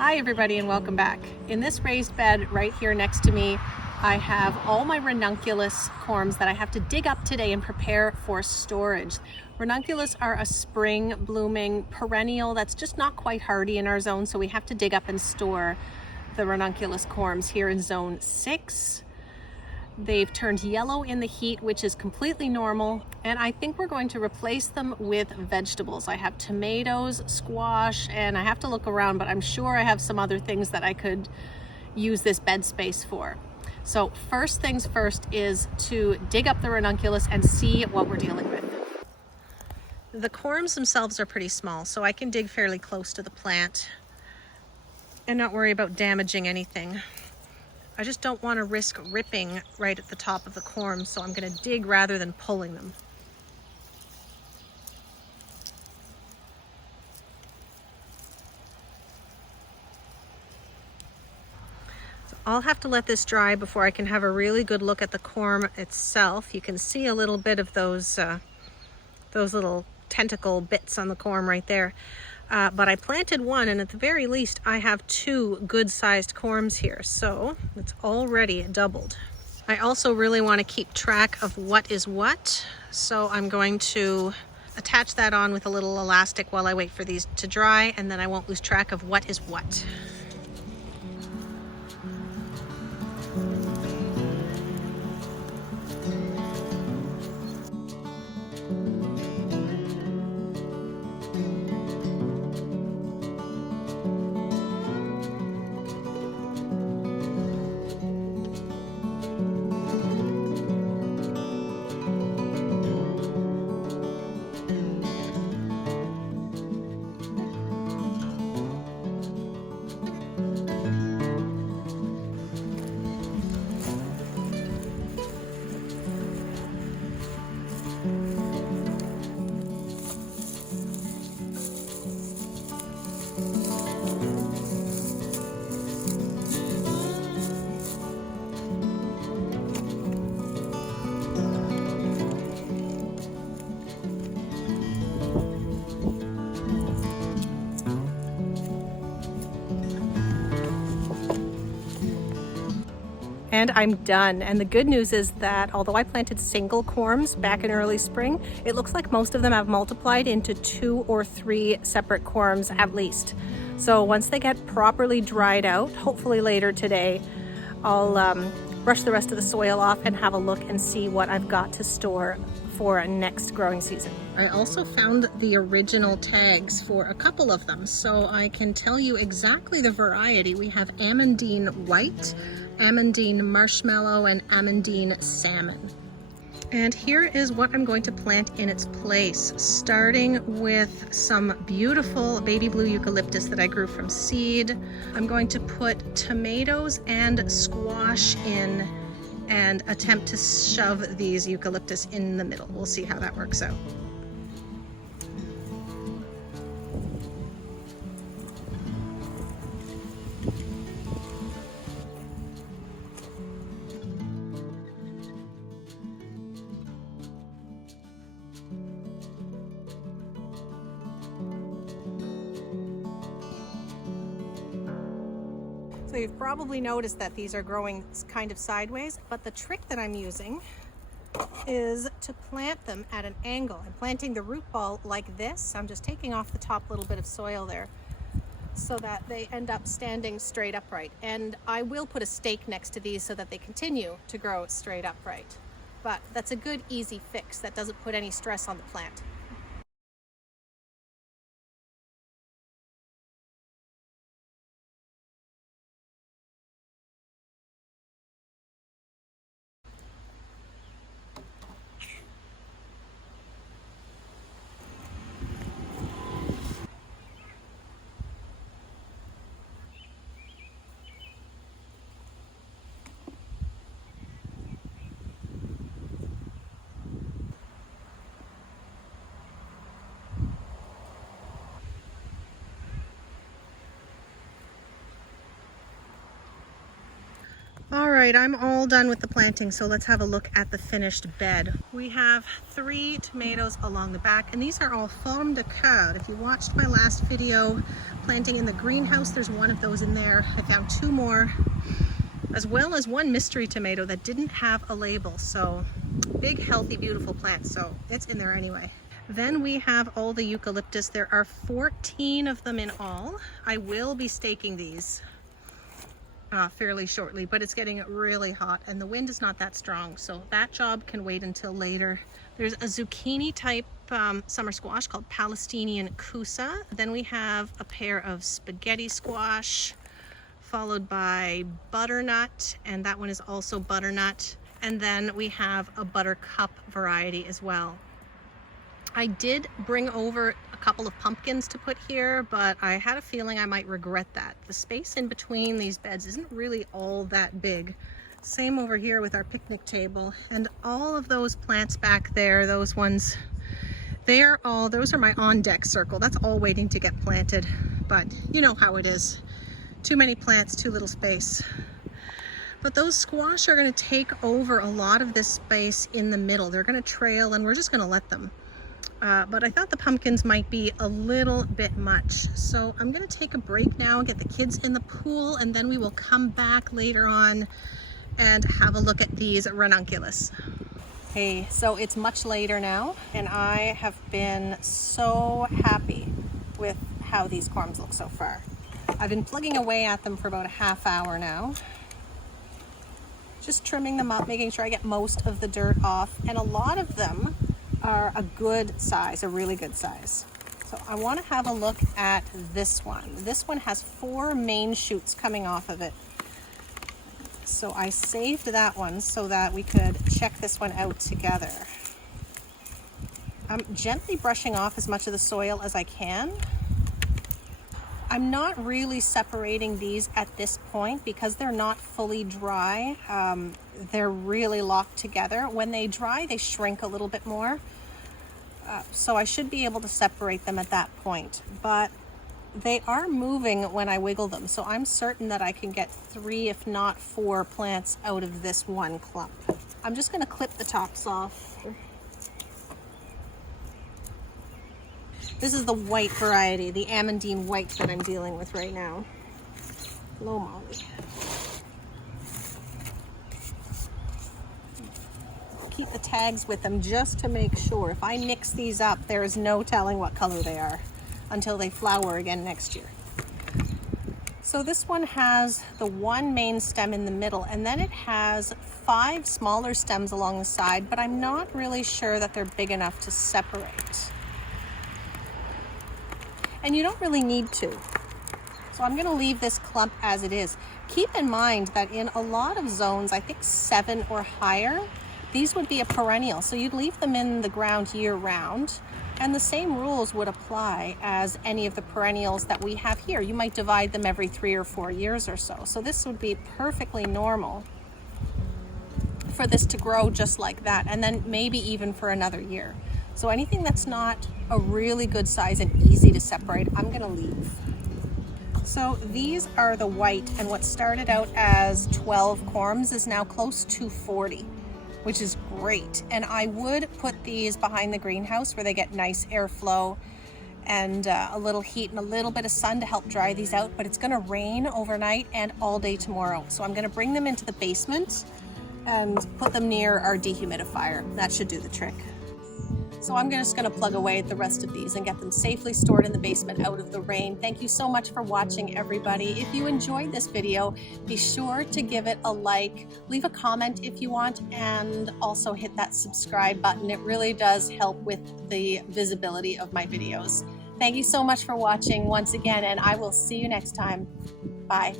Hi everybody and welcome back. In this raised bed right here next to me, I have all my Ranunculus corms that I have to dig up today and prepare for storage. Ranunculus are a spring blooming perennial that's just not quite hardy in our zone, so we have to dig up and store the Ranunculus corms here in zone 6. They've turned yellow in the heat, which is completely normal, and I think we're going to replace them with vegetables. I have tomatoes, squash, and I have to look around, but I'm sure I have some other things that I could use this bed space for. So first things first is to dig up the Ranunculus and see what we're dealing with. The corms themselves are pretty small, so I can dig fairly close to the plant and not worry about damaging anything. I just don't want to risk ripping right at the top of the corms, so I'm going to dig rather than pulling them. So I'll have to let this dry before I can have a really good look at the corm itself. You can see a little bit of those little tentacle bits on the corm right there. But I planted one, and at the very least I have 2 good-sized corms here, so it's already doubled. I also really want to keep track of what is what, so I'm going to attach that on with a little elastic while I wait for these to dry, and then I won't lose track of what is what. And I'm done. And the good news is that although I planted single corms back in early spring, it looks like most of them have multiplied into 2 or 3 separate corms at least. So once they get properly dried out, hopefully later today, I'll brush the rest of the soil off and have a look and see what I've got to store for next growing season. I also found the original tags for a couple of them, so I can tell you exactly the variety. We have Amandine White, Amandine Marshmallow, and Amandine Salmon. And here is what I'm going to plant in its place, starting with some beautiful baby blue eucalyptus that I grew from seed. I'm going to put tomatoes and squash in and attempt to shove these eucalyptus in the middle. We'll see how that works out. So you've probably noticed that these are growing kind of sideways, but the trick that I'm using is to plant them at an angle. I'm planting the root ball like this. I'm just taking off the top little bit of soil there so that they end up standing straight upright. And I will put a stake next to these so that they continue to grow straight upright. But that's a good, easy fix that doesn't put any stress on the plant. All right, I'm all done with the planting, so let's have a look at the finished bed. We have 3 tomatoes along the back, and these are all pommes de cœur. If you watched my last video planting in the greenhouse. There's one of those in there. I found 2 more, as well as 1 mystery tomato that didn't have a label. So big, healthy, beautiful plant. So it's in there anyway. Then we have all the eucalyptus. There are 14 of them in all. I will be staking these fairly shortly, but it's getting really hot and the wind is not that strong, so that job can wait until later. There's a zucchini type summer squash called Palestinian Kusa. Then we have a pair of spaghetti squash, followed by butternut, and that one is also butternut. And then we have a buttercup variety as well. I did bring over a couple of pumpkins to put here, but I had a feeling I might regret that. The space in between these beds isn't really all that big. Same over here with our picnic table, and all of those plants back there, those ones, those are my on-deck circle. That's all waiting to get planted, but you know how it is. Too many plants, too little space. But those squash are going to take over a lot of this space in the middle. They're going to trail, and we're just going to let them. But I thought the pumpkins might be a little bit much. So I'm going to take a break now and get the kids in the pool, and then we will come back later on and have a look at these ranunculus. Hey, so it's much later now, and I have been so happy with how these corms look so far. I've been plugging away at them for about a half hour now. Just trimming them up, making sure I get most of the dirt off, and a lot of them are a good size, a really good size. So I want to have a look at this one. This one has 4 main shoots coming off of it. So I saved that one so that we could check this one out together. I'm gently brushing off as much of the soil as I can. I'm not really separating these at this point because they're not fully dry. They're really locked together. When they dry, they shrink a little bit more. So I should be able to separate them at that point. But they are moving when I wiggle them. So I'm certain that I can get 3, if not 4 plants out of this one clump. I'm just going to clip the tops off. This is the white variety, the Amandine white that I'm dealing with right now. Hello, Molly. Keep the tags with them just to make sure. If I mix these up, there is no telling what color they are until they flower again next year. So this one has the 1 main stem in the middle, and then it has 5 smaller stems along the side, but I'm not really sure that they're big enough to separate. And you don't really need to. So I'm gonna leave this clump as it is. Keep in mind that in a lot of zones, I think 7 or higher, these would be a perennial. So you'd leave them in the ground year round, and the same rules would apply as any of the perennials that we have here. You might divide them every 3 or 4 years or so. So this would be perfectly normal for this to grow just like that, and then maybe even for another year. So anything that's not a really good size and easy to separate, I'm gonna leave. So these are the white, and what started out as 12 corms is now close to 40, which is great. And I would put these behind the greenhouse where they get nice airflow and a little heat and a little bit of sun to help dry these out, but it's gonna rain overnight and all day tomorrow. So I'm gonna bring them into the basement and put them near our dehumidifier. That should do the trick. So I'm just going to plug away at the rest of these and get them safely stored in the basement out of the rain. Thank you so much for watching, everybody. If you enjoyed this video, be sure to give it a like, leave a comment if you want, and also hit that subscribe button. It really does help with the visibility of my videos. Thank you so much for watching once again, and I will see you next time. Bye.